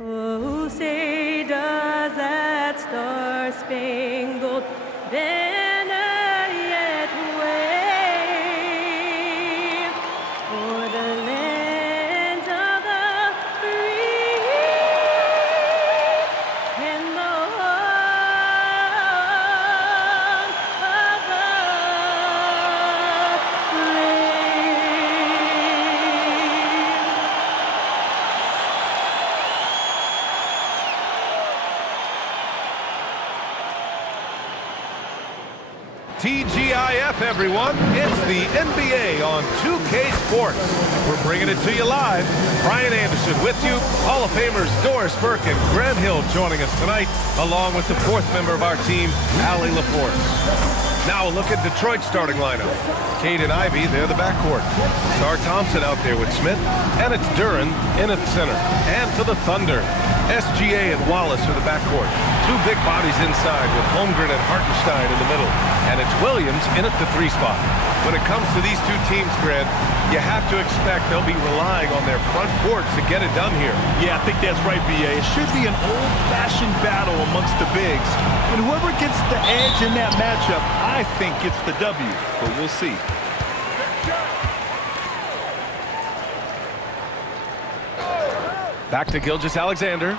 Oh, say does that star-spangled banner yet wave o'er the land of the free and the home of the TGIF, everyone. It's the NBA on 2K Sports. We're bringing it to you live. Brian Anderson with you. Hall of Famers Doris Burke and Grant Hill joining us tonight, along with the fourth member of our team, Allie LaForce. Now a look at Detroit's starting lineup. Cade and Ivy, they're the backcourt. Sar Thompson out there with Smith, and it's Duren in at center. And for the Thunder, SGA and Wallace are the backcourt. Two big bodies inside with Holmgren and Hartenstein in the middle. And it's Williams in at the 3 spot. When it comes to these two teams, Grant, you have to expect they'll be relying on their front courts to get it done here. Yeah, I think that's right, B.A. It should be an old-fashioned battle amongst the bigs. And whoever gets the edge in that matchup, I think gets the W. But we'll see. Back to Gilgeous-Alexander.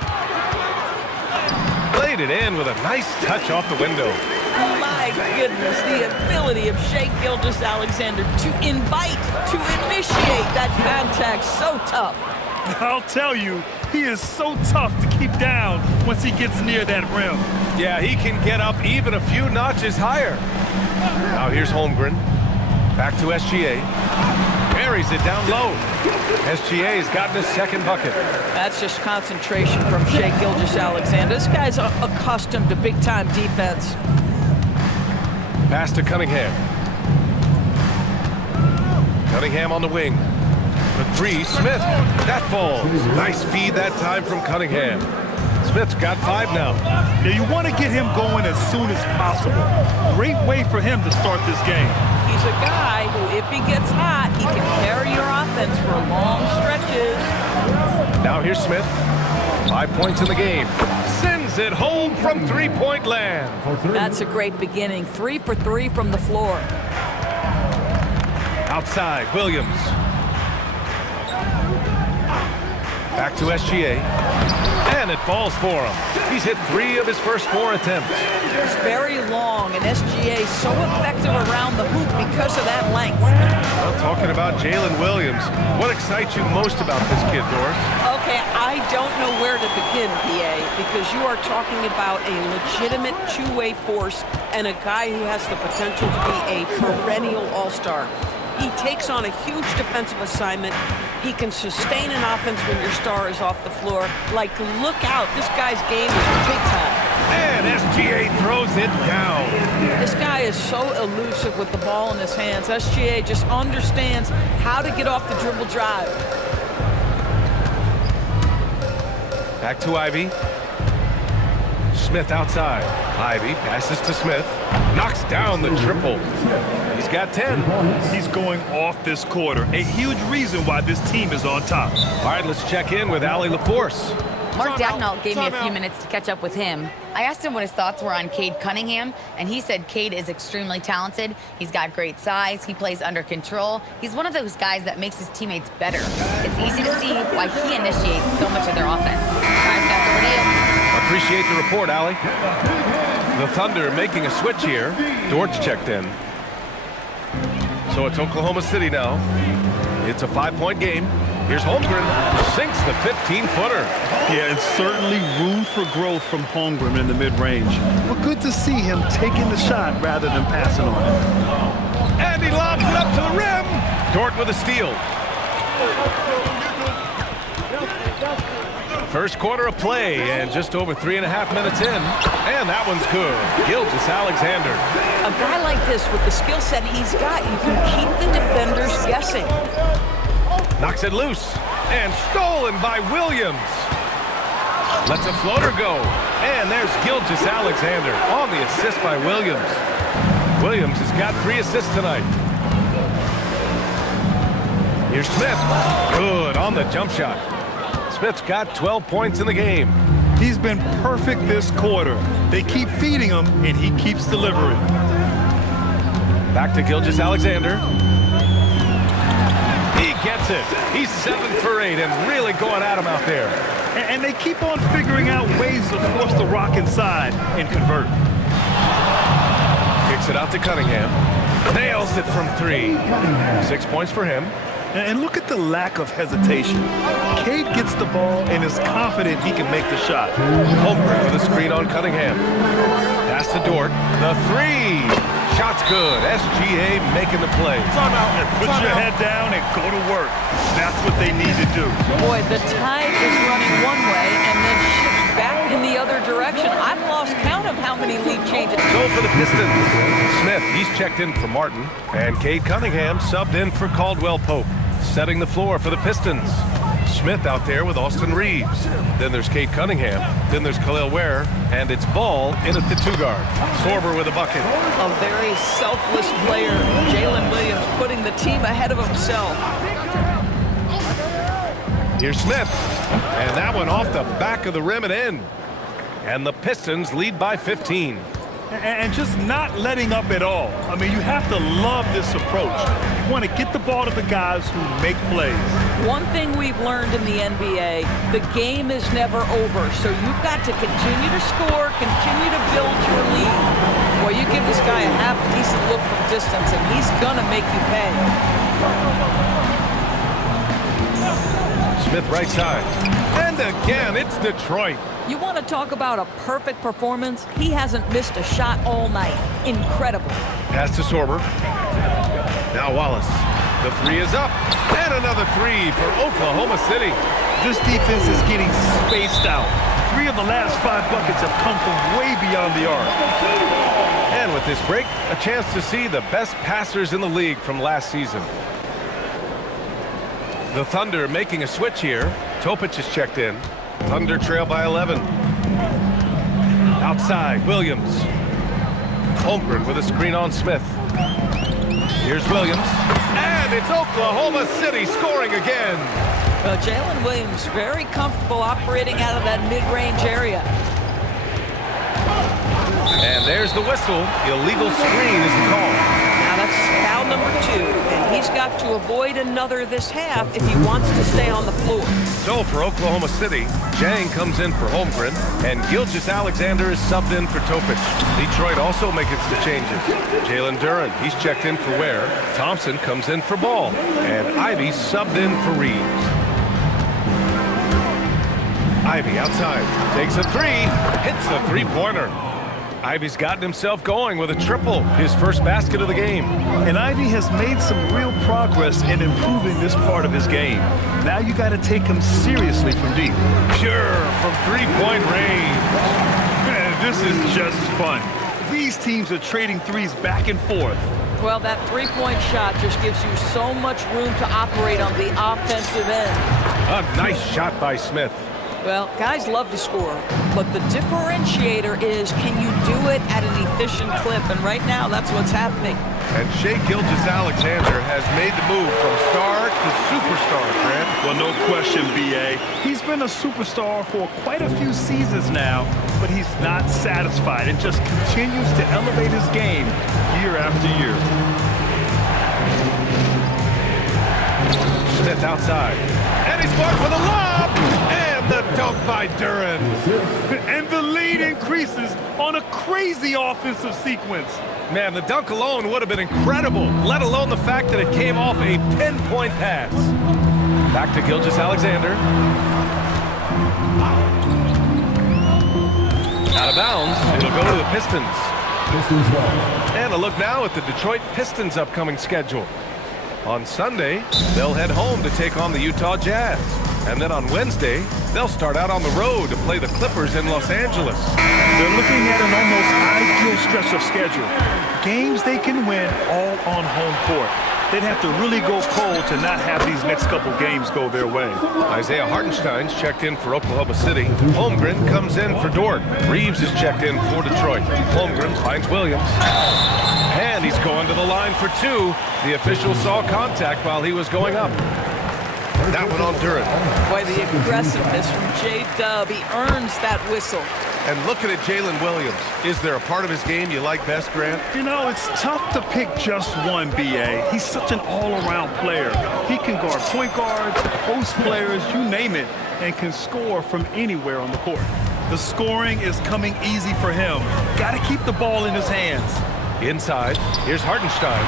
Played it in with a nice touch off the window. My goodness, the ability of Shai Gilgeous-Alexander to invite, to initiate that contact, so tough. I'll tell you, he is so tough to keep down once he gets near that rim. Yeah, he can get up even a few notches higher. Now here's Holmgren. Back to SGA. Buries it down low. SGA has gotten his second bucket. That's just concentration from Shai Gilgeous-Alexander. This guy's accustomed to big-time defense. Pass to Cunningham. Cunningham on the wing. For 3, Smith. That falls. Nice feed that time from Cunningham. Smith's got 5 now. Now you want to get him going as soon as possible. Great way for him to start this game. He's a guy who, if he gets hot, he can carry your offense for long stretches. Now here's Smith. 5 points in the game. Sends it home from 3-point land. That's a great beginning. 3 for 3 from the floor. Outside, Williams. Back to SGA. And it falls for him. He's hit 3 of his first 4 attempts. It's very long, and SGA is so effective around the hoop because of that length. Well, talking about Jalen Williams, what excites you most about this kid, Doris? Okay, I don't know where to begin, PA, because you are talking about a legitimate two-way force and a guy who has the potential to be a perennial all-star. He takes on a huge defensive assignment. He can sustain an offense when your star is off the floor. Like, look out. This guy's game is big time. And SGA throws it down. This guy is so elusive with the ball in his hands. SGA just understands how to get off the dribble drive. Back to Ivy. Smith outside. Ivy passes to Smith. Knocks down the triple. He's got 10. He's going off this quarter. A huge reason why this team is on top. All right, let's check in with Allie LaForce. Mark Dagnall gave me a few minutes to catch up with him. I asked him what his thoughts were on Cade Cunningham, and he said Cade is extremely talented. He's got great size. He plays under control. He's one of those guys that makes his teammates better. It's easy to see why he initiates so much of their offense. Guys, back over to you. Appreciate the report, Allie. The Thunder making a switch here. Dort's checked in. So it's Oklahoma City now. It's a 5-point game. Here's Holmgren, sinks the 15-footer. Yeah, and certainly room for growth from Holmgren in the mid-range. But good to see him taking the shot rather than passing on it. And he lobs it up to the rim. Dort with a steal. First quarter of play, and just over 3.5 minutes in. And that one's good. Gilgeous-Alexander. A guy like this, with the skill set he's got, you can keep the defenders guessing. Knocks it loose, and stolen by Williams. Lets a floater go, and there's Gilgeous-Alexander on the assist by Williams. Williams has got 3 assists tonight. Here's Smith, good on the jump shot. Smith's got 12 points in the game. He's been perfect this quarter. They keep feeding him, and he keeps delivering. Back to Gilgeous-Alexander. He gets it. He's 7 for 8 and really going at him out there. And they keep on figuring out ways to force the rock inside and convert. Kicks it out to Cunningham. Nails it from 3. 6 points for him. And look at the lack of hesitation. Cade gets the ball and is confident he can make the shot. Holmgren with a screen on Cunningham. Pass to Dort. The 3. Shot's good. SGA making the play. And put your head down and go to work. That's what they need to do. Boy, the tide is running one way and then shifts back in the other direction. I've lost count of how many lead changes. So for the Pistons, Smith, he's checked in for Martin. And Cade Cunningham subbed in for Caldwell Pope. Setting the floor for the Pistons. Smith out there with Austin Reeves. Then there's Cade Cunningham. Then there's Khalil Ware. And it's Ball in at the 2 guard. Sorber with a bucket. A very selfless player, Jalen Williams, putting the team ahead of himself. Here's Smith. And that one off the back of the rim and in. And the Pistons lead by 15. And just not letting up at all. I mean, you have to love this approach. You want to get the ball to the guys who make plays. One thing we've learned in the NBA, the game is never over. So you've got to continue to score, continue to build your lead. Boy, you give this guy a half-decent look from distance, and he's going to make you pay. Smith right side. And again, it's Detroit. You want to talk about a perfect performance? He hasn't missed a shot all night. Incredible. Pass to Sorber. Now Wallace. The 3 is up. And another 3 for Oklahoma City. This defense is getting spaced out. 3 of the last 5 buckets have come from way beyond the arc. And with this break, a chance to see the best passers in the league from last season. The Thunder making a switch here. Topic is checked in. Thunder trail by 11. Outside, Williams. Holmgren with a screen on Smith. Here's Williams. And it's Oklahoma City scoring again. Well, Jalen Williams very comfortable operating out of that mid-range area. And there's the whistle. Illegal screen is the call. Now that's foul number 2, and he's got to avoid another this half if he wants to stay on the floor. So for Oklahoma City, Jang comes in for Holmgren, and Gilgeous-Alexander is subbed in for Topic. Detroit also making some changes. Jalen Duren, he's checked in for Ware. Thompson comes in for Ball, and Ivy subbed in for Reeves. Ivy outside, takes a 3, hits a 3-pointer. Ivy's gotten himself going with a triple, his first basket of the game. And Ivy has made some real progress in improving this part of his game. Now you got to take him seriously from deep. Pure from 3-point range. Man, this is just fun. These teams are trading threes back and forth. Well, that 3-point shot just gives you so much room to operate on the offensive end. A nice shot by Smith. Well, guys love to score, but the differentiator is, can you do it at an efficient clip? And right now, that's what's happening. And Shai Gilgeous-Alexander has made the move from star to superstar, Grant. Well, no question, B.A. He's been a superstar for quite a few seasons now, but he's not satisfied and just continues to elevate his game year after year. Smith outside. And he's marked for the lob! And the dunk by Duren. And the lead increases on a crazy offensive sequence. Man, the dunk alone would have been incredible, let alone the fact that it came off a pinpoint pass. Back to Gilgeous-Alexander. Out of bounds, it'll go to the Pistons. And a look now at the Detroit Pistons' upcoming schedule. On Sunday, they'll head home to take on the Utah Jazz. And then on Wednesday, they'll start out on the road to play the Clippers in Los Angeles. They're looking at an almost ideal stretch of schedule. Games they can win all on home court. They'd have to really go cold to not have these next couple games go their way. Isaiah Hartenstein's checked in for Oklahoma City. Holmgren comes in for Dort. Reeves is checked in for Detroit. Holmgren finds Williams. And he's going to the line for 2. The official saw contact while he was going up. That one on Duran. Boy, the aggressiveness from J-Dub. He earns that whistle. And looking at Jalen Williams, is there a part of his game you like best, Grant? You know, it's tough to pick just one, B.A. He's such an all-around player. He can guard point guards, post players, you name it, and can score from anywhere on the court. The scoring is coming easy for him. Got to keep the ball in his hands. Inside, here's Hartenstein.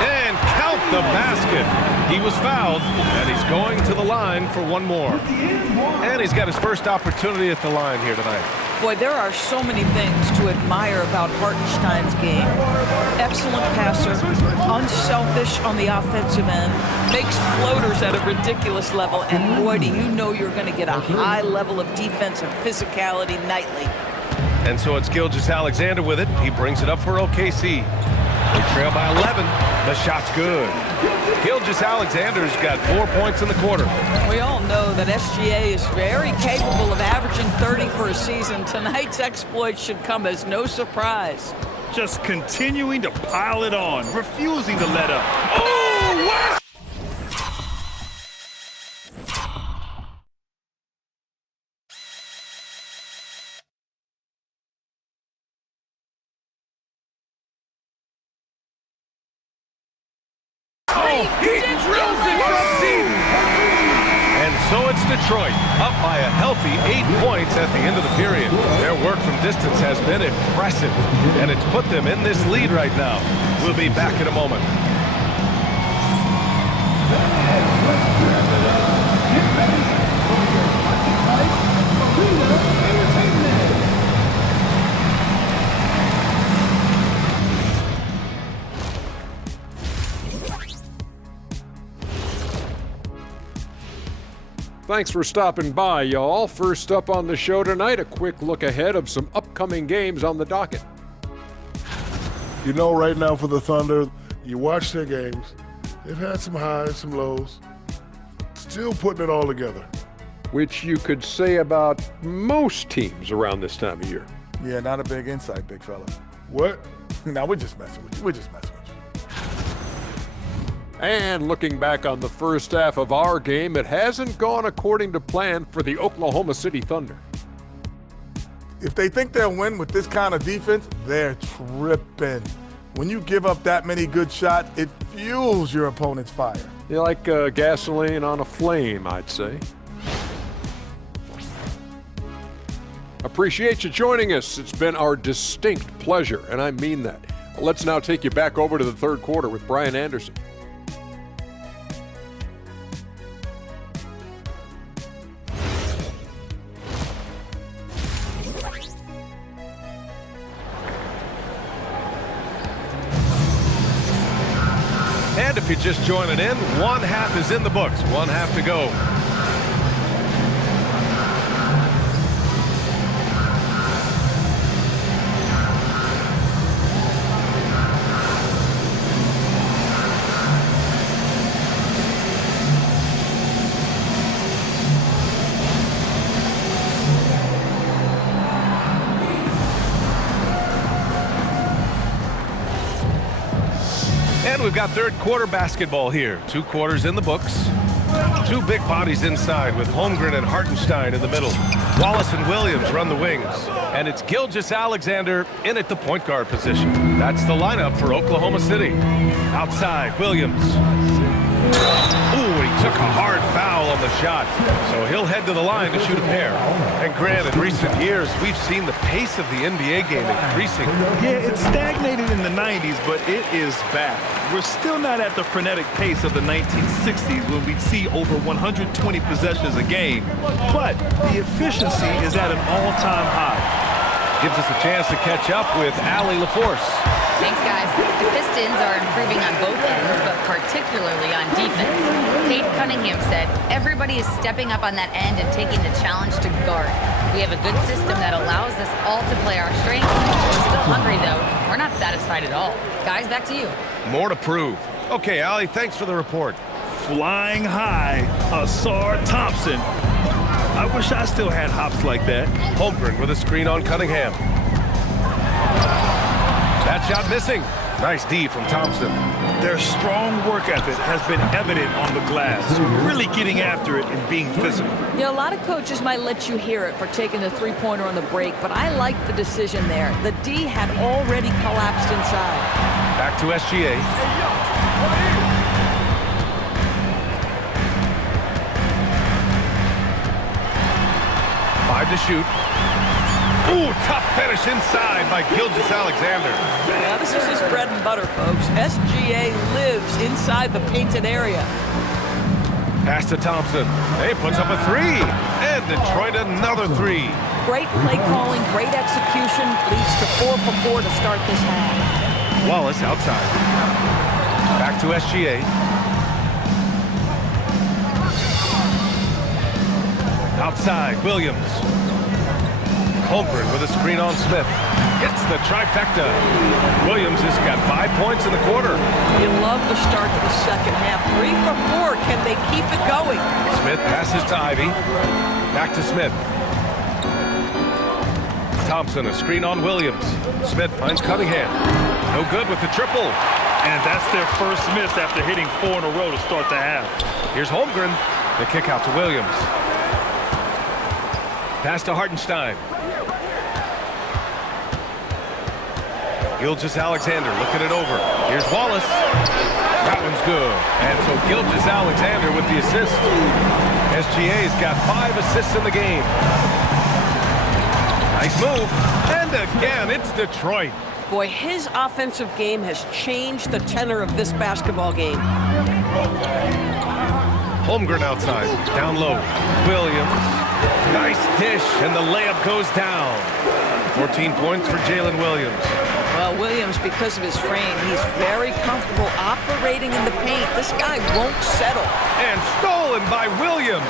And count the basket. He was fouled, and he's going to the line for one more. And he's got his first opportunity at the line here tonight. Boy, there are so many things to admire about Hartenstein's game. Excellent passer, unselfish on the offensive end, makes floaters at a ridiculous level, and boy, do you know you're going to get a high level of defense and physicality nightly. And so it's Gilgeous-Alexander with it. He brings it up for OKC. They trail by 11. The shot's good. Gilgeous-Alexander's got 4 points in the quarter. We all know that SGA is very capable of averaging 30 for a season. Tonight's exploit should come as no surprise. Just continuing to pile it on, refusing to let up. Oh, what? So it's Detroit, up by a healthy 8 points at the end of the period. Their work from distance has been impressive, and it's put them in this lead right now. We'll be back in a moment. Thanks for stopping by, y'all. First up on the show tonight, a quick look ahead of some upcoming games on the docket. You know, right now for the Thunder, you watch their games. They've had some highs, some lows. Still putting it all together. Which you could say about most teams around this time of year. Yeah, not a big insight, big fella. What? No, we're just messing with you. We're just messing with you. And looking back on the first half of our game, it hasn't gone according to plan for the Oklahoma City Thunder. If they think they'll win with this kind of defense, they're tripping. When you give up that many good shots, it fuels your opponent's fire. You're like gasoline on a flame, I'd say. Appreciate you joining us. It's been our distinct pleasure, and I mean that. Let's now take you back over to the third quarter with Brian Anderson. And if you're just joining in, one half is in the books, one half to go. And we've got third quarter basketball here. 2 quarters in the books. 2 big bodies inside with Holmgren and Hartenstein in the middle. Wallace and Williams run the wings. And it's Gilgeous-Alexander in at the point guard position. That's the lineup for Oklahoma City. Outside, Williams. Ooh, he took a hard foul on the shot. So he'll head to the line to shoot a pair. And Grant, in recent years, we've seen the pace of the NBA game increasing. Yeah, it stagnated in the 90s, but it is back. We're still not at the frenetic pace of the 1960s when we'd see over 120 possessions a game. But the efficiency is at an all-time high. Gives us a chance to catch up with Allie LaForce. Thanks, guys. The Pistons are improving on both ends, but particularly on defense. Cade Cunningham said, everybody is stepping up on that end and taking the challenge to guard. We have a good system that allows us all to play our strengths. We're still hungry, though. We're not satisfied at all. Guys, back to you. More to prove. Okay, Allie, thanks for the report. Flying high, Asar Thompson. I wish I still had hops like that. Holmgren with a screen on Cunningham. That shot missing. Nice D from Thompson. Their strong work ethic has been evident on the glass, really getting after it and being physical. You know, a lot of coaches might let you hear it for taking the three-pointer on the break, but I like the decision there. The D had already collapsed inside. Back to SGA. 5 to shoot. Ooh, tough finish inside by Gilgeous-Alexander. Yeah, this is his bread and butter, folks. SGA lives inside the painted area. Pass to Thompson. He puts up a 3. And Detroit another 3. Great play calling, great execution, leads to 4 for 4 to start this half. Wallace outside. Back to SGA. Outside, Williams. Holmgren with a screen on Smith. Hits the trifecta. Williams has got 5 points in the quarter. You love the start to the second half. 3 for 4. Can they keep it going? Smith passes to Ivy. Back to Smith. Thompson, a screen on Williams. Smith finds Cunningham. No good with the triple. And that's their first miss after hitting 4 in a row to start the half. Here's Holmgren. The kick out to Williams. Pass to Hartenstein. Gilgeous-Alexander looking it over. Here's Wallace. That one's good. And so Gilgeous-Alexander with the assist. SGA's got 5 assists in the game. Nice move. And again, it's Detroit. Boy, his offensive game has changed the tenor of this basketball game. Holmgren outside. Down low. Williams. Nice dish, and the layup goes down. 14 points for Jalen Williams. Well, Williams, because of his frame, he's very comfortable operating in the paint. This guy won't settle. And stolen by Williams.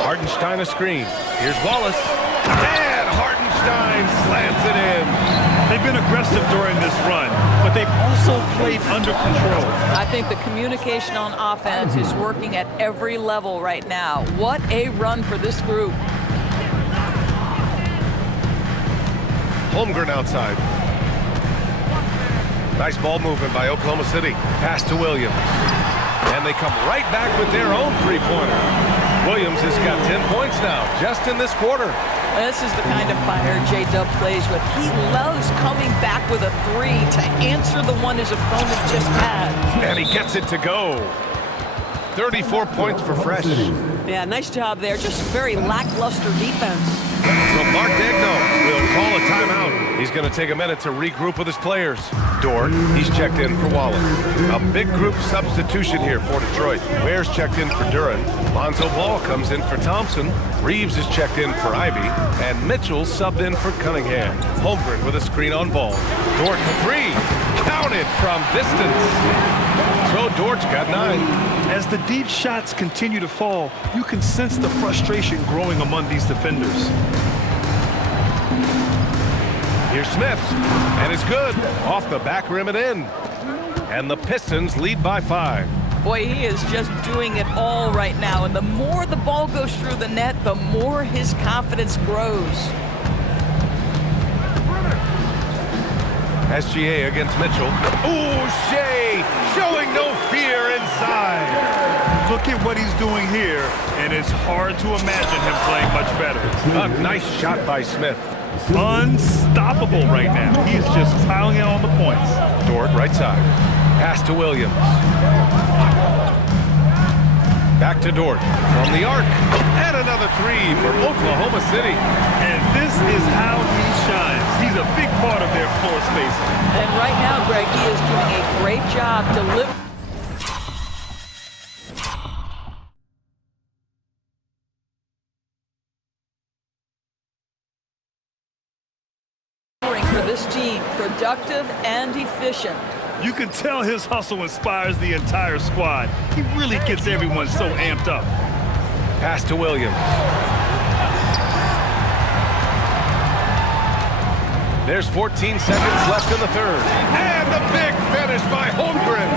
Hartenstein a screen. Here's Wallace. And Hartenstein slams it in. They've been aggressive during this run, but they've also played under control. I think the communication on offense is working at every level right now. What a run for this group. Holmgren outside. Nice ball movement by Oklahoma City. Pass to Williams. And they come right back with their own three-pointer. Williams has got 10 points now, just in this quarter. This is the kind of fire J-Dub plays with. He loves coming back with a 3 to answer the one his opponent just had. And he gets it to go. 34 points for Fresh. Yeah, nice job there. Just very lackluster defense. So Mark Degno will call a timeout. He's going to take a minute to regroup with his players. Dort, he's checked in for Wallace. A big group substitution here for Detroit. Ware's checked in for Duren. Lonzo Ball comes in for Thompson. Reeves is checked in for Ivy. And Mitchell subbed in for Cunningham. Holmgren with a screen on Ball. Dort for 3. Counted from distance. So Dort's got 9. As the deep shots continue to fall, you can sense the frustration growing among these defenders. Here's Smith, and it's good. Off the back rim and in. And the Pistons lead by 5. Boy, he is just doing it all right now. And the more the ball goes through the net, the more his confidence grows. SGA against Mitchell. Ooh, Shai showing no fear inside. Look at what he's doing here, and it's hard to imagine him playing much better. A nice shot by Smith. Unstoppable right now. He is just piling in on the points. Dort, right side. Pass to Williams. Back to Dort from the arc. And another 3 for Oklahoma City. And this is how he shines. He's a big part of their floor spacing. And right now, Greg, he is doing a great job delivering for this team, productive and efficient. You can tell his hustle inspires the entire squad. He really gets everyone so amped up. Pass to Williams. There's 14 seconds left in the third. And the big finish by Holmgren.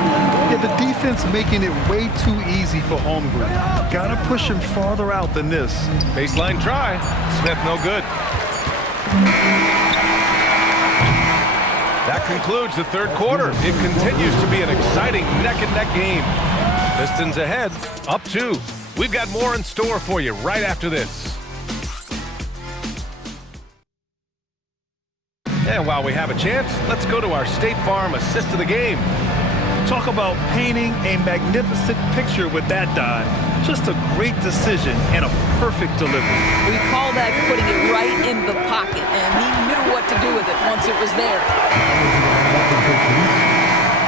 Yeah, the defense making it way too easy for Holmgren. Gotta push him farther out than this. Baseline try. Smith no good. That concludes the third quarter. It continues to be an exciting neck-and-neck game. Pistons ahead, up 2. We've got more in store for you right after this. And while we have a chance, let's go to our State Farm assist of the game. Talk about painting a magnificent picture with that dive. Just a great decision and a perfect delivery. We call that putting it right in the pocket, and he knew what to do with it once it was there.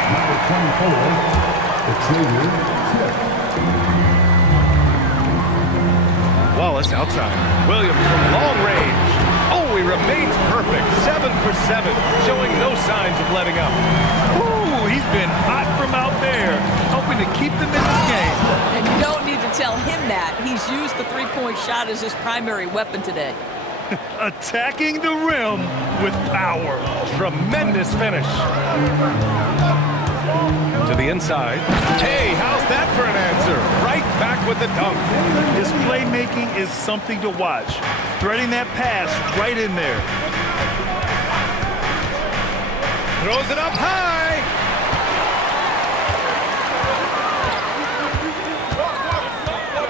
Number 24, Xavier. Wallace outside. Williams from long range. Oh, he remains perfect. 7 for 7, showing no signs of letting up. Ooh, he's been hot from out there, hoping to keep them in this game. And you don't need to tell him that. He's used the three-point shot as his primary weapon today. Attacking the rim with power. Tremendous finish. To the inside. Hey, how's that for an answer? Right back with the dunk. His playmaking is something to watch. Threading that pass right in there. Throws it up high.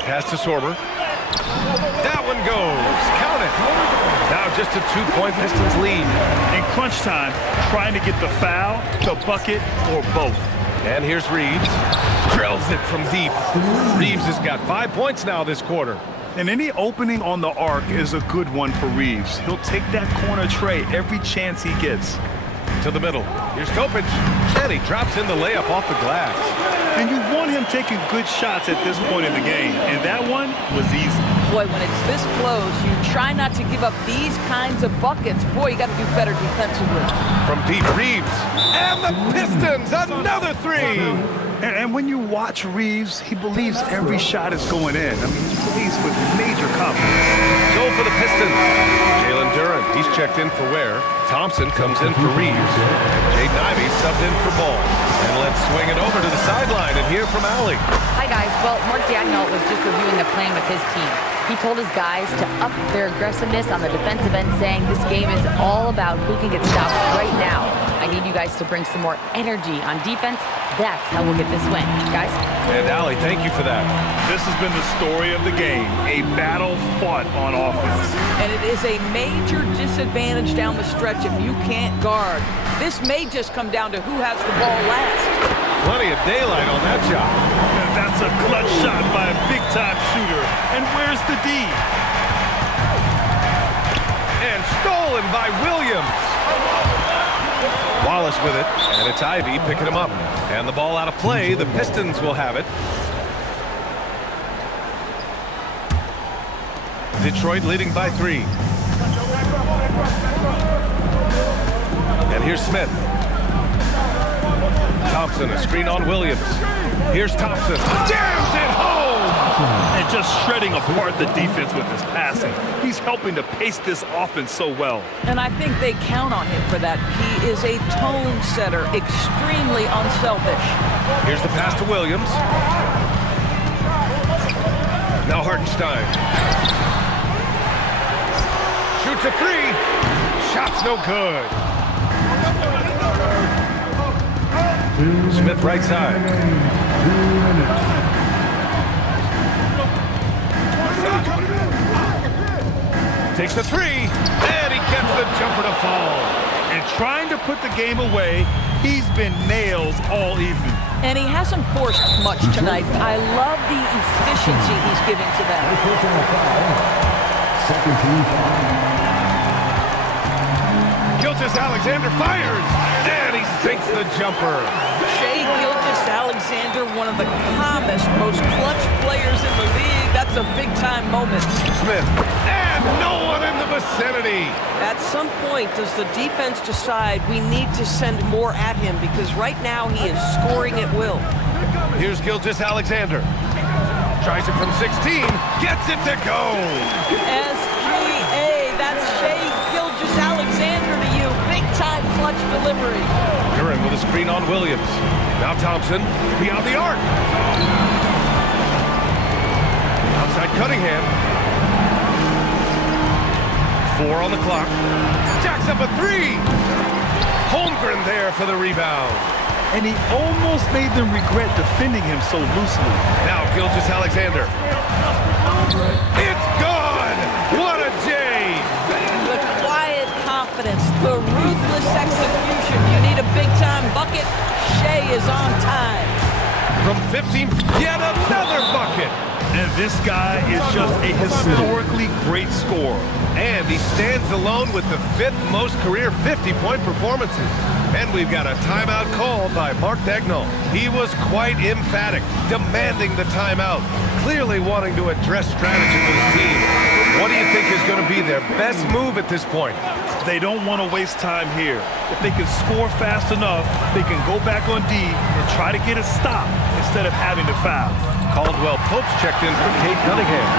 Pass to Sorber. That one goes. Count it. Now just a 2-point Pistons lead. In crunch time, trying to get the foul, the bucket, or both. And here's Reeves. Drills it from deep. Reeves has got 5 points now this quarter. And any opening on the arc is a good one for Reeves. He'll take that corner tray every chance he gets. To the middle. Here's Kopich. And he drops in the layup off the glass. And you want him taking good shots at this point in the game. And that one was easy. Boy, when it's this close, you try not to give up these kinds of buckets. Boy, you got to do better defensively. From deep, Reeves. And the Pistons, another 3. And when you watch Reeves, he believes every shot is going in. I mean, he plays with major confidence. So for the Pistons, Jalen Duren, he's checked in for Ware. Thompson comes in for Reeves. Jaden Ivey subbed in for Ball. And let's swing it over to the sideline and hear from Allie. Hi, guys. Well, Mark Dagnall was just reviewing the plan with his team. He told his guys to up their aggressiveness on the defensive end, saying this game is all about who can get stopped right now. I need you guys to bring some more energy on defense. That's how we'll get this win, guys. And Allie, thank you for that. This has been the story of the game, a battle fought on offense. And it is a major disadvantage down the stretch if you can't guard. This may just come down to who has the ball last. Plenty of daylight on that shot. And that's a clutch shot by a big-time shooter. And where's the D? And stolen by Williams. Wallace with it, and it's Ivey picking him up. And the ball out of play. The Pistons will have it. Detroit leading by 3. And here's Smith. Thompson, a screen on Williams. Here's Thompson. Jams it home! And just shredding apart the defense with his passing. He's helping to pace this offense so well. And I think they count on him for that. He is a tone setter, extremely unselfish. Here's the pass to Williams. Now Hartenstein. Shoots a 3. Shot's no good. Smith right side. Takes the 3, and he gets the jumper to fall. And trying to put the game away, he's been nails all evening. And he hasn't forced much tonight. I love the efficiency he's giving to them. Second team foul. Gilgeous-Alexander fires, and he sinks the jumper. Shai Gilgeous-Alexander, one of the calmest, most clutch players in the league. That's a big-time moment. Smith, and no one in the vicinity. At some point, does the defense decide we need to send more at him? Because right now he is scoring at will. Here's Gilgeous-Alexander. Tries it from 16, gets it to go. SGA, that's Shai Gilgeous-Alexander to you. Big-time clutch delivery. Duren with a screen on Williams. Now Thompson, beyond the arc. Outside Cunningham. 4 on the clock. Jacks up a 3. Holmgren there for the rebound. And he almost made them regret defending him so loosely. Now Gilgeous-Alexander. It's gone! What a J! The quiet confidence, the ruthless execution. You need a big-time bucket. Shai is on time. From 15, yet another bucket. And this guy is just a historically great scorer. And he stands alone with the 5th most career 50-point performances. And we've got a timeout called by Mark Daigneault. He was quite emphatic, demanding the timeout, clearly wanting to address strategy with his team. What do you think is going to be their best move at this point? They don't want to waste time here. If they can score fast enough, they can go back on D and try to get a stop instead of having to foul. Caldwell Pope's checked in for Cade Cunningham.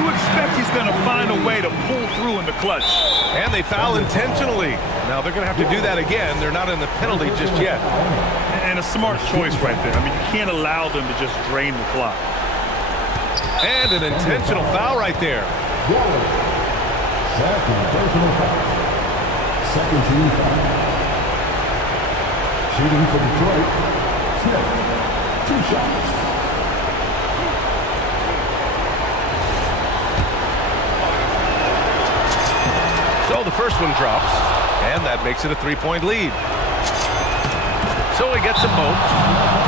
You expect he's going to find a way to pull through in the clutch. And they foul intentionally. Now they're going to have to do that again. They're not in the penalty just yet. And a smart choice right there. I mean, you can't allow them to just drain the clock. And an intentional foul right there. Second personal foul. Second team foul. Shooting for Detroit. Smith. 2 shots. So the first one drops, and that makes it a 3-point lead. So he gets them both,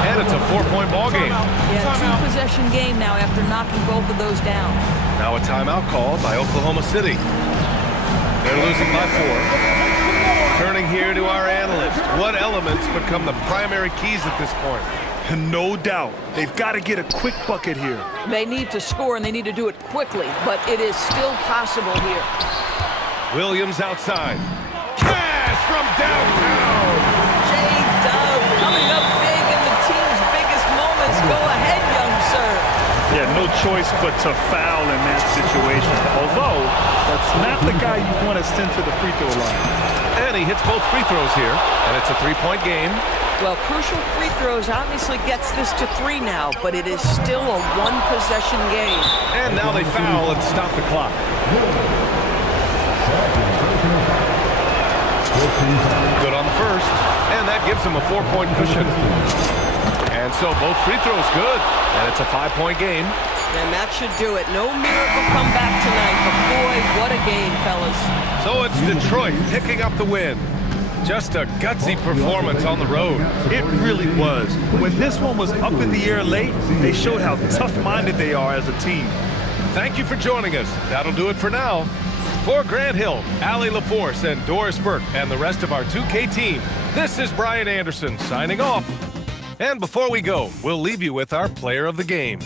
and it's a 4-point ball game. Yeah, 2-possession game now after knocking both of those down. Now a timeout called by Oklahoma City. They're losing by 4. Turning here to our analyst. What elements become the primary keys at this point? No doubt. They've got to get a quick bucket here. They need to score, and they need to do it quickly, but it is still possible here. Williams outside. Cash from downtown. J-Dub coming up big in the team's biggest moments. Go ahead, young sir. Yeah, no choice but to foul in that situation. Although, that's not the guy you want to send to the free throw line. And he hits both free throws here, and it's a 3-point game. Well, crucial free throws obviously gets this to 3 now, but it is still a 1-possession game. And now they foul and stop the clock. Good on the first, and that gives them a 4-point cushion. And so both free throws good, and it's a 5-point game. And that should do it. No miracle comeback tonight, but boy, what a game, fellas. So it's Detroit picking up the win. Just a gutsy performance on the road. It really was. When this one was up in the air late, they showed how tough-minded they are as a team. Thank you for joining us. That'll do it for now. For Grant Hill, Allie LaForce, and Doris Burke, and the rest of our 2K team, this is Brian Anderson signing off. And before we go, we'll leave you with our player of the game.